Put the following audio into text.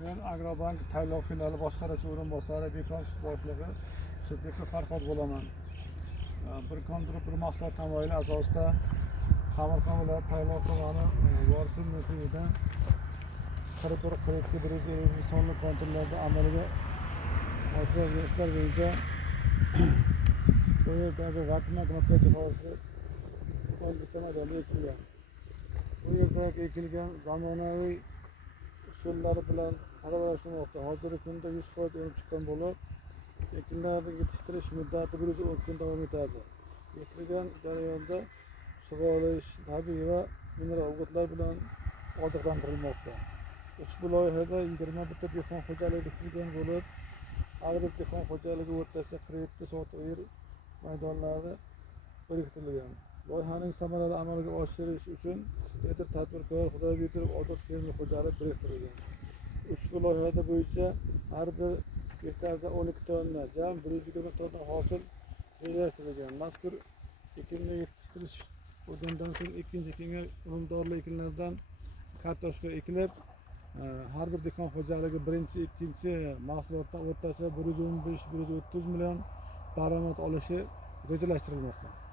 Men Agrobank tayinlov filiali boshqaruvchi o'rinbosari Bekon boshlig'i Siddiqov Farhod bo'laman. Bir kontrakt bir mahsulot tamoyili asosida Samarqand viloyati Tayinlov tumani Vorsin mehridan 41-42 sonli kontrollarda amalga oshirilgan ishlar bo'yicha bu yerdagi vakuum knopka jihozi 12 maydonda ekilgan. Bu yerdagi ekilgan zamonaviy usullari bilan parvarishlanmoqda. Hozirgi kunda 100% o'nib chiqqan bo'lib, ekinlarni yetishtirish muddati 110 kun davom etadi. Yetishtirilgan jarayonda sug'orish, tabiiy va mineral o'g'itlar bilan oziqlantirilmoqda. Ushbu loyihada 21 ta dehqon xo'jaligi bitkazilgan bo'lib, har bir dehqon xo'jaligi o'rtasida kreditli sotuv yer maydonlari biriktirilgan. Loyihaning samarali amalga oshirish uchun Yetir tadbirkor, Xudoybekov ozod fermer xo'jalik biriktirilgan. Ushbu loyiha bo'yicha har bir gektarda 12 tonna, jami 120 tonna hosil rejalashtirilgan. Mazkur ekinni yetishtirish o'rgandan so'ng ikkinchi kengash unumdorli ekinlardan kartoshka ekilib, har bir dehqon xo'jaligi birinchi, ikkinchi mahsulotdan o'rtacha 115-130 million daromad olishi rejalashtirilmoqda.